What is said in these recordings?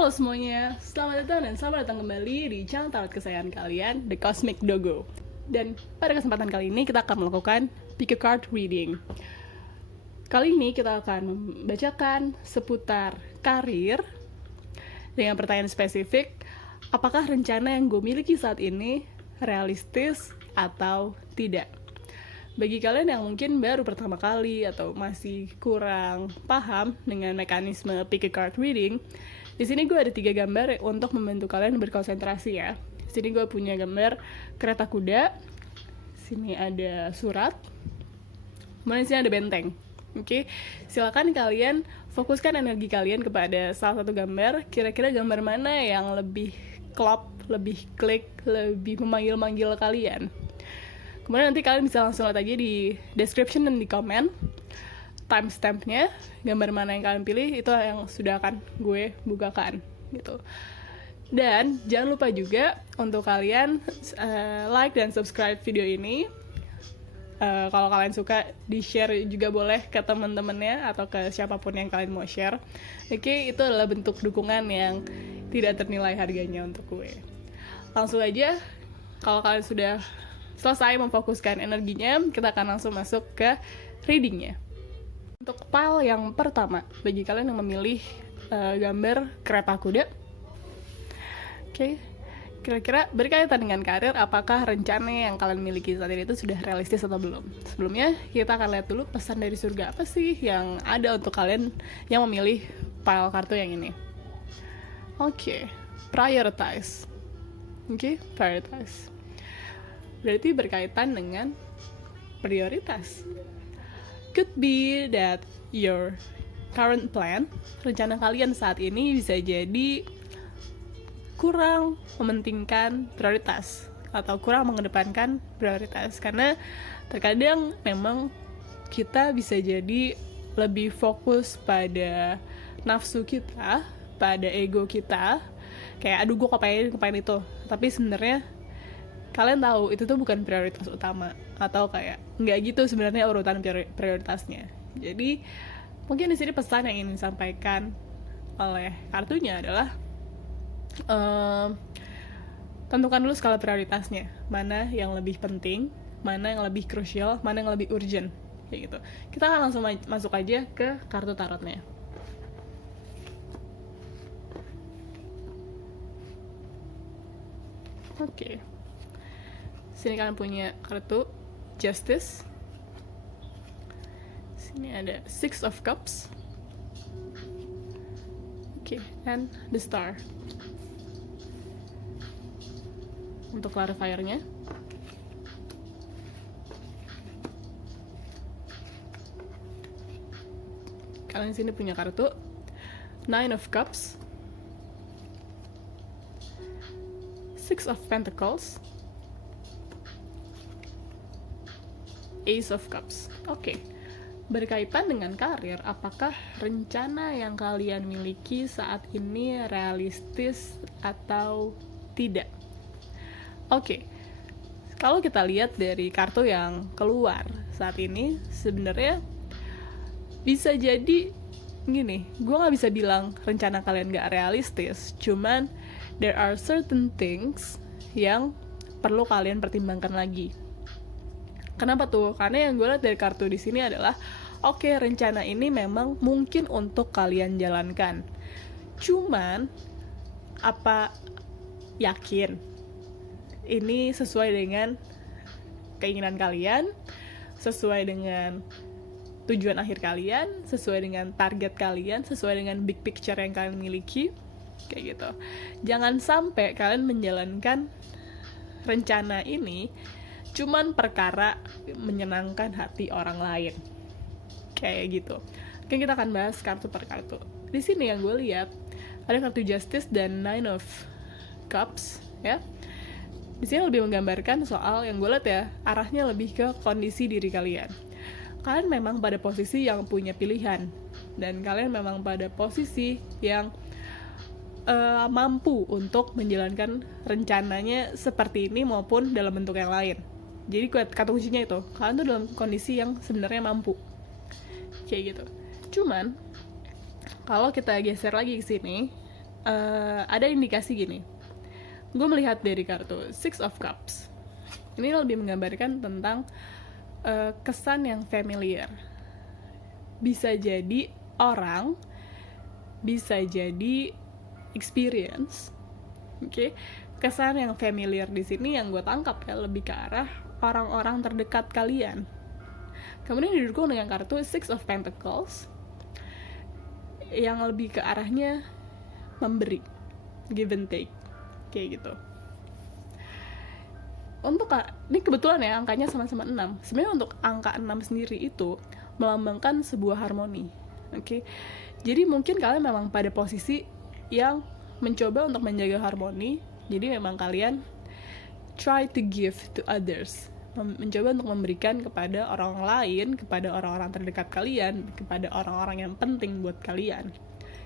Halo semuanya, selamat datang dan selamat datang kembali di channel tarot kesayangan kalian, The Cosmic Dogo. Dan pada kesempatan kali ini kita akan melakukan Pick a Card Reading. Kali ini kita akan membacakan seputar karir dengan pertanyaan spesifik, apakah rencana yang gue miliki saat ini realistis atau tidak. Bagi kalian yang mungkin baru pertama kali atau masih kurang paham dengan mekanisme Pick a Card Reading, di sini gue ada 3 gambar untuk membantu kalian berkonsentrasi ya. Di sini gue punya gambar kereta kuda, sini ada surat, kemudian di sini ada benteng. Oke, silakan kalian fokuskan energi kalian kepada salah satu gambar. Kira-kira gambar mana yang lebih klop, lebih klik, lebih memanggil-manggil kalian. Kemudian nanti kalian bisa langsung lihat aja di description dan di komen timestampnya, gambar mana yang kalian pilih itu yang sudah akan gue bukakan gitu. Dan jangan lupa juga untuk kalian like dan subscribe video ini. Kalau kalian suka, di-share juga boleh ke teman-temannya atau ke siapapun yang kalian mau share. Oke, itu adalah bentuk dukungan yang tidak ternilai harganya untuk gue. Langsung aja, kalau kalian sudah selesai memfokuskan energinya, kita akan langsung masuk ke readingnya. Untuk pile yang pertama, bagi kalian yang memilih gambar kereta kuda, oke, kira-kira berkaitan dengan karir, apakah rencana yang kalian miliki saat ini itu sudah realistis atau belum? Sebelumnya, kita akan lihat dulu pesan dari surga apa sih yang ada untuk kalian yang memilih pile kartu yang ini. Oke, prioritize. Oke, prioritize. Berarti berkaitan dengan prioritas. Could be that your current plan, rencana kalian saat ini bisa jadi kurang mementingkan prioritas atau kurang mengedepankan prioritas, karena terkadang memang kita bisa jadi lebih fokus pada nafsu kita, pada ego kita, kayak aduh gue kepengen itu, tapi sebenarnya kalian tahu itu tuh bukan prioritas utama, atau kayak nggak gitu sebenarnya urutan prioritasnya. Jadi mungkin di sini pesan yang ingin disampaikan oleh kartunya adalah tentukan dulu skala prioritasnya, mana yang lebih penting, mana yang lebih krusial, mana yang lebih urgent, kayak gitu. Kita akan langsung masuk aja ke kartu tarotnya. Oke. Sini kalian punya kartu Justice. Sini ada Six of Cups. Oke, and the Star. Untuk clarifiernya, kalian sini punya kartu Nine of Cups, Six of Pentacles, Ace of Cups. Oke. Berkaitan dengan karir, apakah rencana yang kalian miliki saat ini realistis atau tidak? Oke. Kalau kita lihat dari kartu yang keluar saat ini, sebenarnya bisa jadi gini, gue gak bisa bilang rencana kalian gak realistis, cuman there are certain things yang perlu kalian pertimbangkan lagi. Kenapa tuh? Karena yang gue lihat dari kartu di sini adalah, oke, rencana ini memang mungkin untuk kalian jalankan. Cuman, apa yakin ini sesuai dengan keinginan kalian, sesuai dengan tujuan akhir kalian, sesuai dengan target kalian, sesuai dengan big picture yang kalian miliki, kayak gitu. Jangan sampai kalian menjalankan rencana ini cuman perkara menyenangkan hati orang lain, kayak gitu. Oke, kita akan bahas kartu per kartu. Di sini yang gue lihat ada kartu Justice dan Nine of Cups, ya. Di sini lebih menggambarkan soal yang gue lihat ya, arahnya lebih ke kondisi diri kalian. Kalian memang pada posisi yang punya pilihan, dan kalian memang pada posisi yang mampu untuk menjalankan rencananya seperti ini maupun dalam bentuk yang lain. Jadi kata kuncinya itu, kalian tuh dalam kondisi yang sebenarnya mampu, kayak gitu. Cuman kalau kita geser lagi ke sini, ada indikasi gini. Gue melihat dari kartu Six of Cups. Ini lebih menggambarkan tentang kesan yang familiar. Bisa jadi orang, bisa jadi experience. Oke. Kesan yang familiar di sini yang gue tangkap ya lebih ke arah orang-orang terdekat kalian. Kemudian didukung dengan kartu Six of Pentacles yang lebih ke arahnya memberi, give and take, kayak gitu. Untuk ini kebetulan ya angkanya sama-sama 6. Sebenarnya untuk angka 6 sendiri itu melambangkan sebuah harmoni. Oke. Jadi mungkin kalian memang pada posisi yang mencoba untuk menjaga harmoni. Jadi memang kalian try to give to others, mencoba untuk memberikan kepada orang lain, kepada orang-orang terdekat kalian, kepada orang-orang yang penting buat kalian,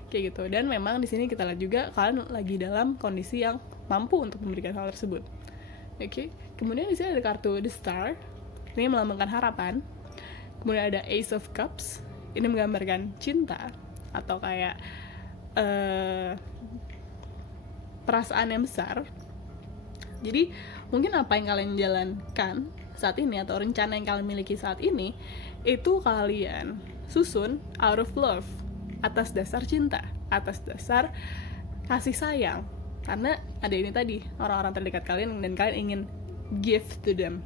kayak gitu. Dan memang di sini kita lihat juga kalian lagi dalam kondisi yang mampu untuk memberikan hal tersebut. Oke. Kemudian di sini ada kartu The Star, ini melambangkan harapan. Kemudian ada Ace of Cups, ini menggambarkan cinta atau kayak perasaan yang besar. Jadi mungkin apa yang kalian jalankan saat ini atau rencana yang kalian miliki saat ini itu kalian susun out of love, atas dasar cinta, atas dasar kasih sayang. Karena ada ini tadi, orang-orang terdekat kalian dan kalian ingin give to them.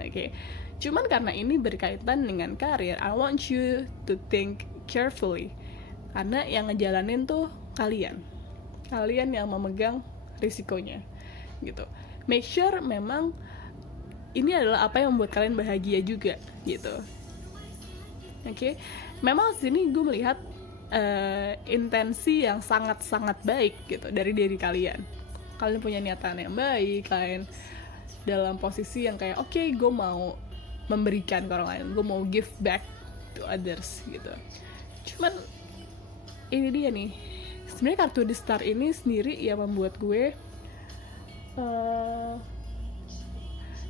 Oke. Cuman karena ini berkaitan dengan karir, I want you to think carefully. Karena yang ngejalanin tuh kalian yang memegang risikonya gitu. Make sure memang ini adalah apa yang membuat kalian bahagia juga gitu. Oke. Memang sini gue melihat intensi yang sangat-sangat baik gitu dari diri kalian. Kalian punya niatan yang baik, kalian dalam posisi yang kayak oke, gue mau memberikan ke orang lain, gue mau give back to others gitu. Cuman ini dia nih, sebenarnya kartu The Star ini sendiri yang membuat gue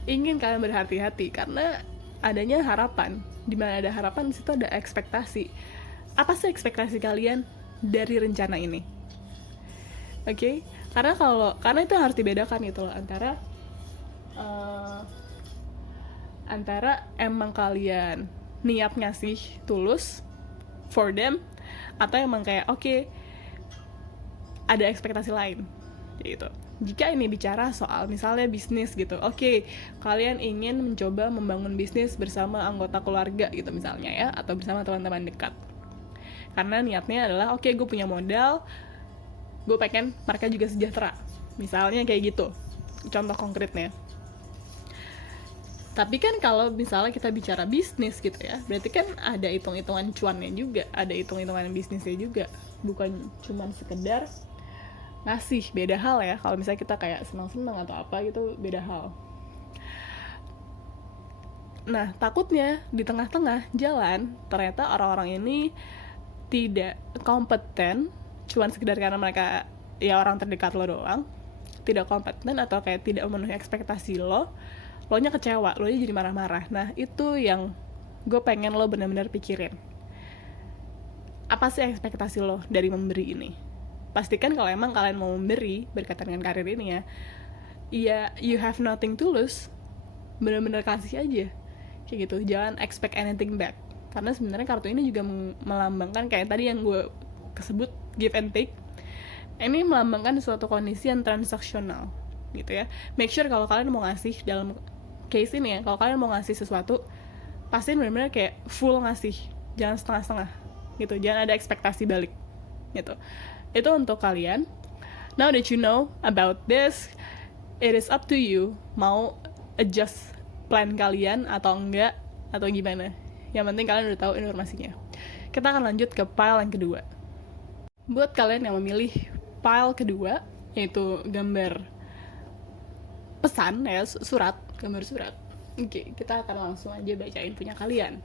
ingin kalian berhati-hati karena adanya harapan. Di mana ada harapan, di situ ada ekspektasi. Apa sih ekspektasi kalian dari rencana ini? Oke? Karena itu harus dibedakan gitu loh antara emang kalian niat ngasih tulus for them atau emang kayak oke, ada ekspektasi lain gitu. Jika ini bicara soal misalnya bisnis gitu, oke, kalian ingin mencoba membangun bisnis bersama anggota keluarga gitu misalnya ya, atau bersama teman-teman dekat. Karena niatnya adalah oke, gue punya modal, gue pengen mereka juga sejahtera, misalnya kayak gitu contoh konkretnya. Tapi kan kalau misalnya kita bicara bisnis gitu ya, berarti kan ada hitung-hitungan cuannya juga, ada hitung-hitungan bisnisnya juga, bukan cuma sekedar ngasih. Beda hal ya, kalau misalnya kita kayak senang-senang atau apa gitu, beda hal. Nah, takutnya di tengah-tengah jalan ternyata orang-orang ini tidak kompeten, cuman sekedar karena mereka ya orang terdekat lo doang, tidak kompeten atau kayak tidak memenuhi ekspektasi lo nya kecewa, lo nya jadi marah-marah. Nah, itu yang gue pengen lo benar-benar pikirin. Apa sih ekspektasi lo dari memberi ini? Pastikan kalau emang kalian mau memberi berkaitan dengan karir ini ya you have nothing to lose, benar-benar kasih aja kayak gitu, jangan expect anything back. Karena sebenarnya kartu ini juga melambangkan kayak tadi yang gue sebut give and take. Ini melambangkan suatu kondisi yang transaksional gitu ya. Make sure kalau kalian mau ngasih, dalam case ini ya, kalau kalian mau ngasih sesuatu, pastiin benar-benar kayak full ngasih, jangan setengah-setengah gitu, jangan ada ekspektasi balik gitu. Itu untuk kalian. Now that you know about this, it is up to you mau adjust plan kalian atau enggak, atau gimana. Yang penting kalian udah tahu informasinya. Kita akan lanjut ke pile yang kedua. Buat kalian yang memilih pile kedua, yaitu gambar pesan ya, gambar surat. Oke, kita akan langsung aja bacain punya kalian.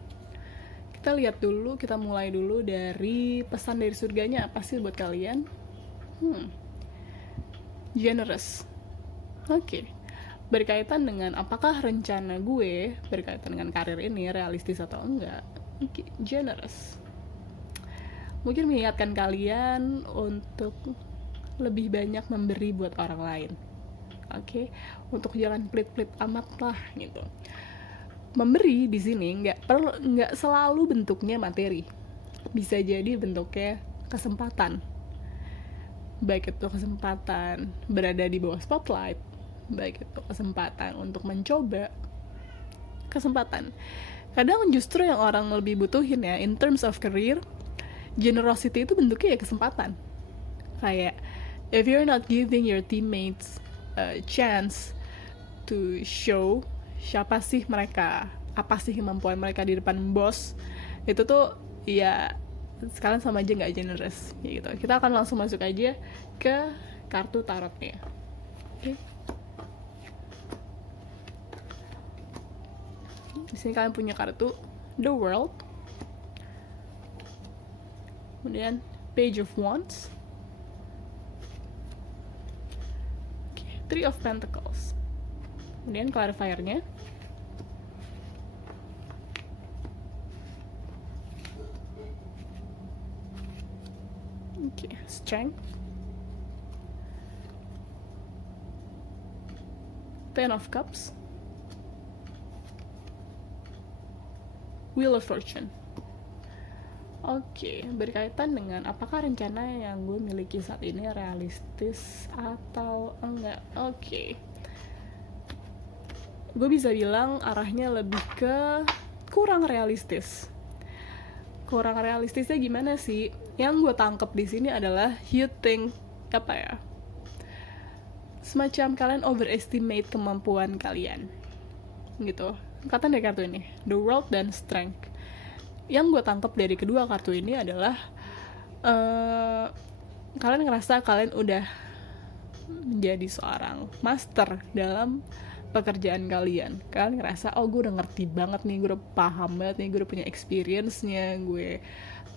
Kita lihat dulu, kita mulai dulu dari pesan dari surganya apa sih buat kalian. Generous. Oke. Berkaitan dengan apakah rencana gue berkaitan dengan karir ini realistis atau enggak. Oke, generous. Mungkin mengingatkan kalian untuk lebih banyak memberi buat orang lain. Oke, untuk jangan pelit-pelit amat lah gitu. Memberi di sini nggak selalu bentuknya materi, bisa jadi bentuknya kesempatan, baik itu kesempatan berada di bawah spotlight, baik itu kesempatan untuk mencoba, kesempatan. Kadang justru yang orang lebih butuhin ya, in terms of career, generosity itu bentuknya ya kesempatan. Kayak, if you're not giving your teammates a chance to show siapa sih mereka, apa sih kemampuan mereka di depan bos, itu tuh ya sekalian sama aja nggak generous ya gitu. Kita akan langsung masuk aja ke kartu tarotnya. Oke. Di sini kalian punya kartu The World, kemudian Page of Wands, Three of Pentacles, kemudian clarifiernya, Strength, Ten of Cups, Wheel of Fortune. Oke, berkaitan dengan apakah rencana yang gue miliki saat ini realistis atau enggak. Oke. Gue bisa bilang arahnya lebih ke kurang realistis. Kurang realistisnya gimana sih? Yang gue tangkep di sini adalah you think semacam kalian overestimate kemampuan kalian. Gitu. Kata dari kartu ini, The World dan Strength. Yang gue tangkap dari kedua kartu ini adalah kalian ngerasa kalian udah menjadi seorang master dalam pekerjaan kalian. Kalian ngerasa, oh gue udah ngerti banget nih, gue udah paham banget nih, gue udah punya experience-nya, gue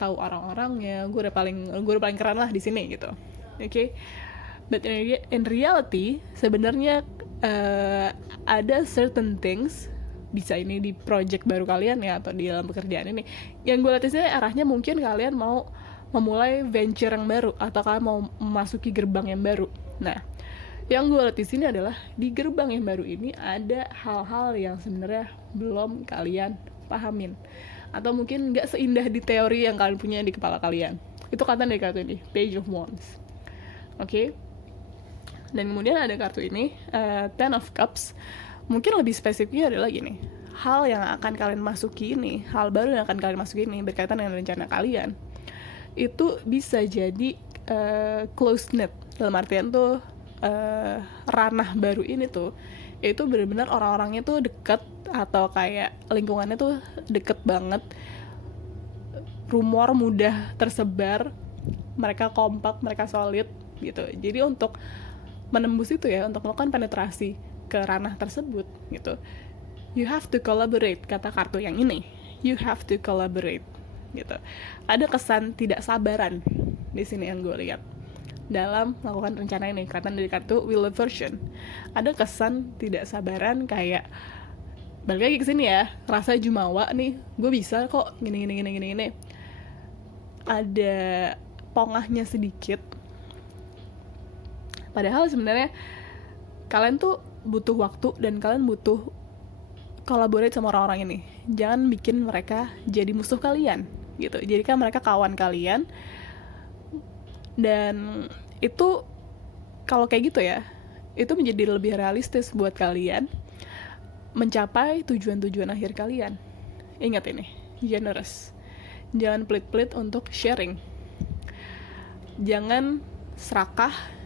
tahu orang-orangnya, gue udah paling keren lah di sini gitu. Okay? But in reality sebenarnya ada certain things, bisa ini di project baru kalian ya, atau di dalam pekerjaan ini, yang gue lihat di sini arahnya mungkin kalian mau memulai venture yang baru, atau kalian mau memasuki gerbang yang baru. Nah, yang gue lihat di sini adalah di gerbang yang baru ini ada hal-hal yang sebenarnya belum kalian pahamin, atau mungkin nggak seindah di teori yang kalian punya di kepala kalian. Itu kata dari kartu ini, Page of Wands. Oke. Dan kemudian ada kartu ini, Ten of Cups. Mungkin lebih spesifiknya adalah gini, hal yang akan kalian masuki ini, hal baru yang akan kalian masuki ini berkaitan dengan rencana kalian, itu bisa jadi close knit. Dalam artian tuh ranah baru ini tuh, itu benar-benar orang-orangnya tuh deket, atau kayak lingkungannya tuh deket banget, rumor mudah tersebar, mereka kompak, mereka solid gitu. Jadi untuk menembus itu ya, untuk melakukan penetrasi ke ranah tersebut gitu, you have to collaborate, kata kartu yang ini, you have to collaborate gitu. Ada kesan tidak sabaran di sini yang gue lihat dalam melakukan rencana ini, karena dari kartu Wheel of Fortune ada kesan tidak sabaran, kayak balik lagi ke sini ya, rasa jumawa nih, gue bisa kok gini, ada pongahnya sedikit, padahal sebenarnya kalian tuh butuh waktu dan kalian butuh collaborate sama orang-orang ini. Jangan bikin mereka jadi musuh kalian gitu. Jadikan mereka kawan kalian. Dan itu kalau kayak gitu ya, itu menjadi lebih realistis buat kalian mencapai tujuan-tujuan akhir kalian. Ingat ini, generous. Jangan pelit-pelit untuk sharing. Jangan serakah.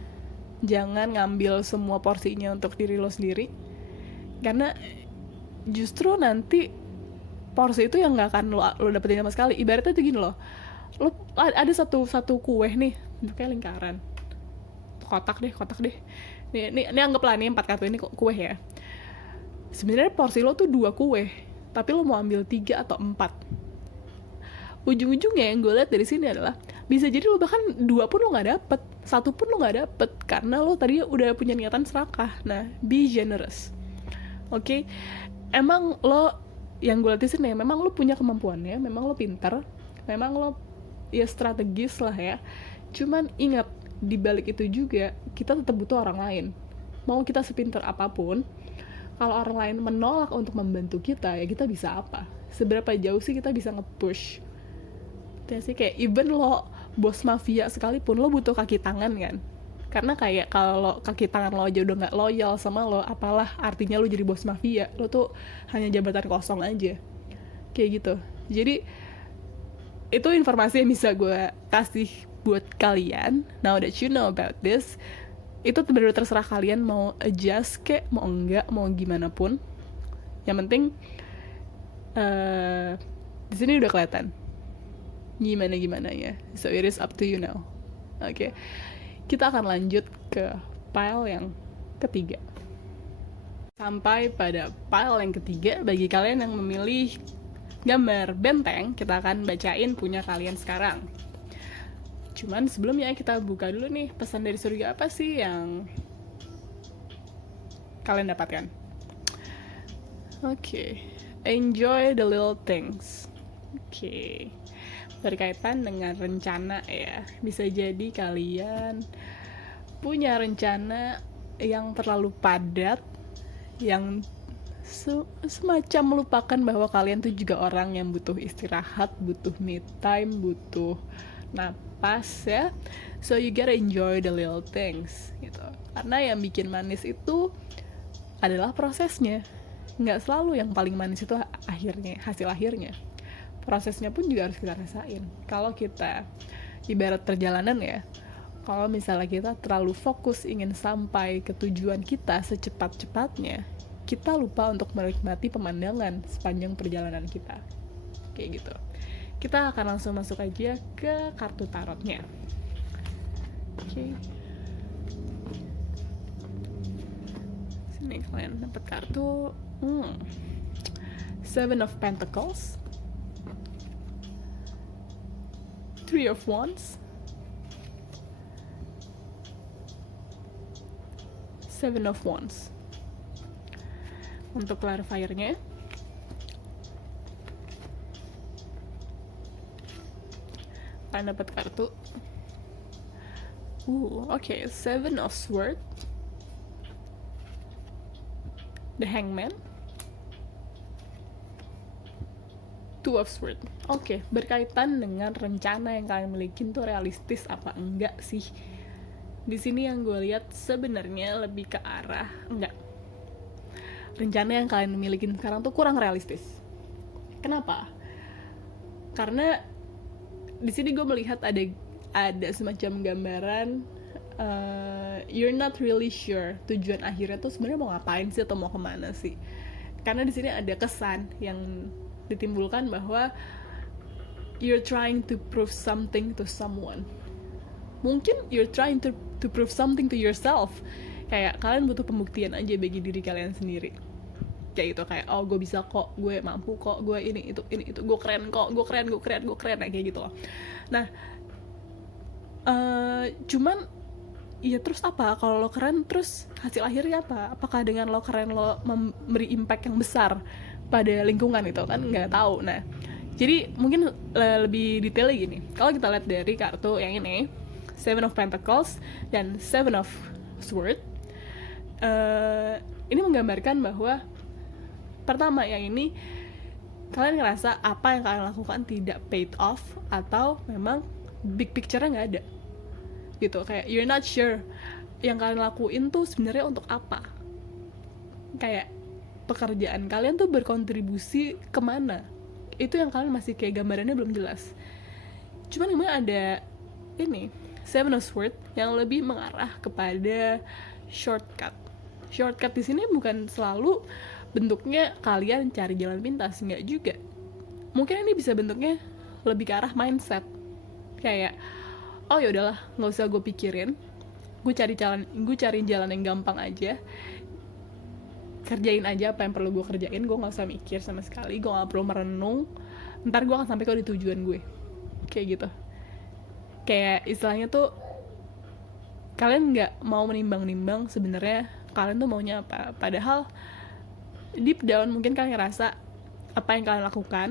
Jangan ngambil semua porsinya untuk diri lo sendiri, karena justru nanti porsi itu yang nggak akan lo dapetin sama sekali. Ibaratnya tuh gini loh, lo ada satu kue nih, kayak lingkaran, kotak deh. Ini anggaplah nih 4 kartu ini kue ya. Sebenarnya porsi lo tuh 2 kue, tapi lo mau ambil 3 atau 4. Ujung-ujungnya yang gue lihat dari sini adalah bisa jadi lo bahkan 2 pun lo nggak dapet, 1 pun lo nggak dapet, karena lo tadi udah punya niatan serakah. Nah, be generous, oke? Emang lo, yang gue lihat di sini, memang lo punya kemampuannya, memang lo pintar, memang lo ya strategis lah ya. Cuman ingat, di balik itu juga kita tetap butuh orang lain. Mau kita sepintar apapun, kalau orang lain menolak untuk membantu kita, ya kita bisa apa? Seberapa jauh sih kita bisa nge-push? Ya sih, kayak even lo bos mafia sekalipun, lo butuh kaki tangan kan? Karena kayak kalau kaki tangan lo aja udah nggak loyal sama lo, apalah artinya lo jadi bos mafia? Lo tuh hanya jabatan kosong aja. Kayak gitu. Jadi itu informasi yang bisa gue kasih buat kalian. Now that you know about this, itu benar-benar terserah kalian mau adjust kek, mau enggak, mau gimana pun. Yang penting di sini udah kelihatan gimana ya. So it is up to you now. Oke. Kita akan lanjut ke file yang ketiga. Sampai pada file yang ketiga, bagi kalian yang memilih gambar benteng, kita akan bacain punya kalian sekarang. Cuman sebelumnya kita buka dulu nih, pesan dari surga apa sih yang kalian dapatkan. Oke. Enjoy the little things. Oke. Berkaitan dengan rencana ya. Bisa jadi kalian punya rencana yang terlalu padat, yang semacam melupakan bahwa kalian tuh juga orang yang butuh istirahat, butuh me time, butuh napas ya. So you gotta enjoy the little things gitu. Karena yang bikin manis itu adalah prosesnya. Nggak selalu yang paling manis itu akhirnya, hasil akhirnya. Prosesnya pun juga harus kita rasain. Kalau kita ibarat perjalanan ya, kalau misalnya kita terlalu fokus ingin sampai ke tujuan kita secepat-cepatnya, kita lupa untuk menikmati pemandangan sepanjang perjalanan kita. Kayak gitu. Kita akan langsung masuk aja ke kartu tarotnya. Oke. Sini kalian dapat kartu Seven of Pentacles, Three of Wands, Seven of Wands. Untuk clarifiernya, kalian dapat kartu oke, Seven of Swords, The Hangman, Two of Swords. Oke, berkaitan dengan rencana yang kalian miliki itu realistis apa enggak sih? Di sini yang gue lihat sebenarnya lebih ke arah enggak. Rencana yang kalian miliki sekarang tuh kurang realistis. Kenapa? Karena di sini gue melihat ada semacam gambaran you're not really sure tujuan akhirnya tuh sebenarnya mau ngapain sih atau mau kemana sih. Karena di sini ada kesan yang ditimbulkan bahwa you're trying to prove something to someone. Mungkin you're trying to prove something to yourself. Kayak kalian butuh pembuktian aja bagi diri kalian sendiri. Kayak gitu, kayak oh gue bisa kok, gue mampu kok, gue ini itu, gue keren kok, gue keren, kayak gitu loh. Nah, cuman ya terus apa? Kalau lo keren, terus hasil akhirnya apa? Apakah dengan lo keren lo memberi impact yang besar pada lingkungan itu? Kan nggak tahu. Nah, jadi mungkin lebih detail gini. Kalau kita lihat dari kartu yang ini, Seven of Pentacles dan Seven of Swords, ini menggambarkan bahwa pertama yang ini kalian ngerasa apa yang kalian lakukan tidak paid off, atau memang big picture-nya nggak ada gitu. Kayak you're not sure yang kalian lakuin tuh sebenarnya untuk apa. Kayak pekerjaan kalian tuh berkontribusi kemana, itu yang kalian masih kayak gambarannya belum jelas. Cuman memang ada ini Seven of Swords yang lebih mengarah kepada shortcut. Shortcut di sini bukan selalu bentuknya kalian cari jalan pintas, nggak juga. Mungkin ini bisa bentuknya lebih ke arah mindset. Kayak oh ya udahlah, nggak usah gue pikirin, gue cari jalan yang gampang aja, kerjain aja apa yang perlu gue kerjain, gue nggak usah mikir sama sekali, gue nggak perlu merenung, ntar gue akan sampai ke tujuan gue. Kayak gitu. Kayak istilahnya tuh kalian nggak mau menimbang-nimbang sebenarnya kalian tuh maunya apa. Padahal deep down mungkin kalian ngerasa apa yang kalian lakukan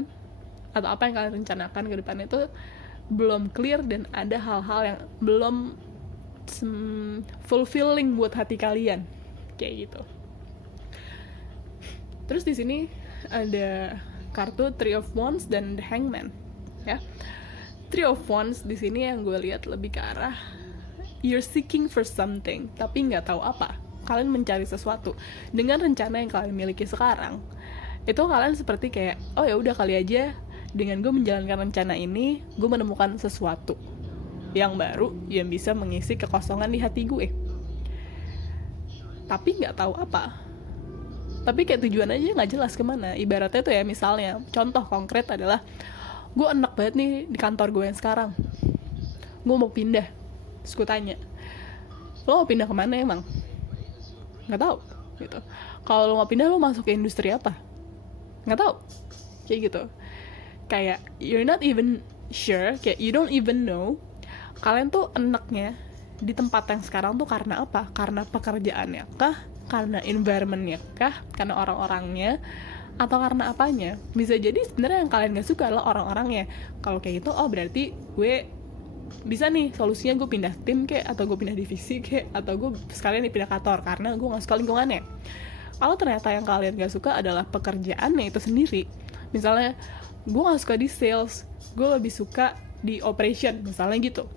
atau apa yang kalian rencanakan ke depan itu belum clear, dan ada hal-hal yang belum fulfilling buat hati kalian, kayak gitu. Terus di sini ada kartu Three of Wands dan The Hangman, ya. Three of Wands di sini yang gue lihat lebih ke arah you're seeking for something, tapi nggak tahu apa. Kalian mencari sesuatu dengan rencana yang kalian miliki sekarang. Itu kalian seperti kayak, oh ya udah kali aja dengan gue menjalankan rencana ini, gue menemukan sesuatu yang baru yang bisa mengisi kekosongan di hati gue. Tapi nggak tahu apa. Tapi kayak tujuan aja nggak jelas kemana. Ibaratnya tuh ya, misalnya contoh konkret adalah gue enak banget nih di kantor gue yang sekarang, gue mau pindah. Terus gue tanya, lo mau pindah kemana emang? Nggak tahu gitu. Kalau lo mau pindah, lo masuk ke industri apa? Nggak tahu. Kayak gitu. Kayak you're not even sure, kayak you don't even know kalian tuh enaknya di tempat yang sekarang tuh karena apa? Karena pekerjaannya kah? Karena environment-nya kah? Karena orang-orangnya? Atau karena apanya? Bisa jadi sebenarnya yang kalian gak suka adalah orang-orangnya. Kalau kayak gitu, oh berarti gue bisa nih solusinya gue pindah tim kayak, atau gue pindah divisi kayak, atau gue sekalian pindah kantor karena gue gak suka lingkungannya. Kalau ternyata yang kalian gak suka adalah pekerjaannya itu sendiri, misalnya gue gak suka di sales, gue lebih suka di operation, misalnya gitu.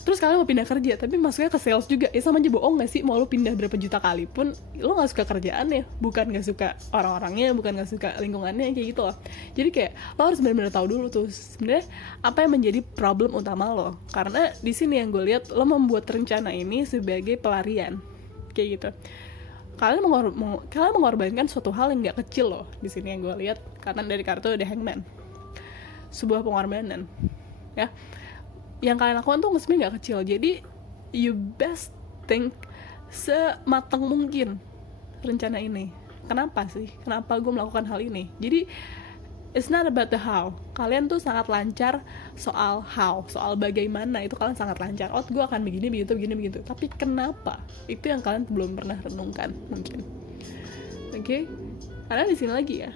Terus kalian mau pindah kerja, tapi masuknya ke sales juga, ya sama aja bohong gak sih? Mau lo pindah berapa juta kali pun, lo gak suka kerjaannya, bukan gak suka orang-orangnya, bukan gak suka lingkungannya, kayak gitu loh. Jadi kayak, lo harus benar-benar tahu dulu tuh, sebenarnya apa yang menjadi problem utama lo. Karena di sini yang gue lihat, lo membuat rencana ini sebagai pelarian, kayak gitu. Kalian mengorbankan suatu hal yang gak kecil loh, di sini yang gue lihat, karena dari kartu The Hangman. Sebuah pengorbanan, ya. Yang kalian lakukan tuh sebenarnya gak kecil. Jadi you best think sematang mungkin rencana ini. Kenapa sih? Kenapa gue melakukan hal ini? Jadi it's not about the how. Kalian tuh sangat lancar soal how, soal bagaimana itu kalian sangat lancar. Oh, gue akan begini, begitu. Tapi kenapa? Itu yang kalian belum pernah renungkan mungkin. Oke? Karena di sini lagi ya.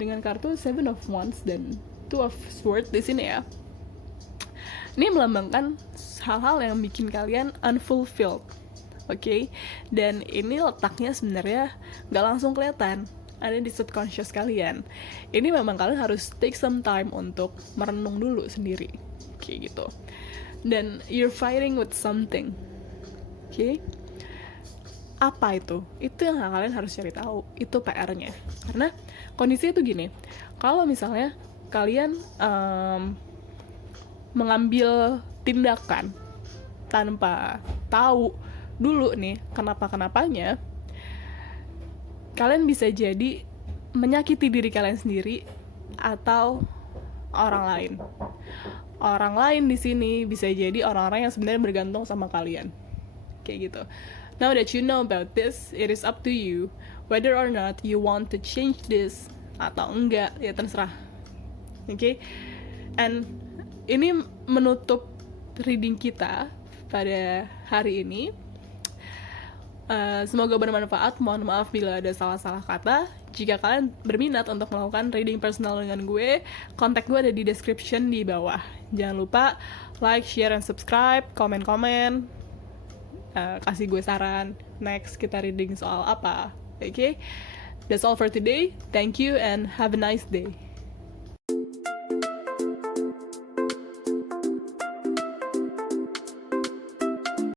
Dengan kartu Seven of Wands dan Two of Swords di sini ya. Ini melambangkan hal-hal yang bikin kalian unfulfilled, oke? Dan ini letaknya sebenarnya nggak langsung kelihatan, ada di subconscious kalian. Ini memang kalian harus take some time untuk merenung dulu sendiri, kayak gitu. Dan you're fighting with something, oke? Apa itu? Itu yang kalian harus cari tahu. Itu PR-nya. Karena kondisinya tuh gini, kalau misalnya kalian mengambil tindakan tanpa tahu dulu nih kenapa-kenapanya, kalian bisa jadi menyakiti diri kalian sendiri atau orang lain. Orang lain di sini bisa jadi orang-orang yang sebenarnya bergantung sama kalian, kayak gitu. Now that you know about this, it is up to you whether or not you want to change this atau enggak, ya terserah. Okay? And ini menutup reading kita pada hari ini. Semoga bermanfaat. Mohon maaf bila ada salah-salah kata. Jika kalian berminat untuk melakukan reading personal dengan gue, kontak gue ada di description di bawah. Jangan lupa like, share, and subscribe, komen-komen, kasih gue saran next kita reading soal apa. Okay? That's all for today. Thank you and have a nice day.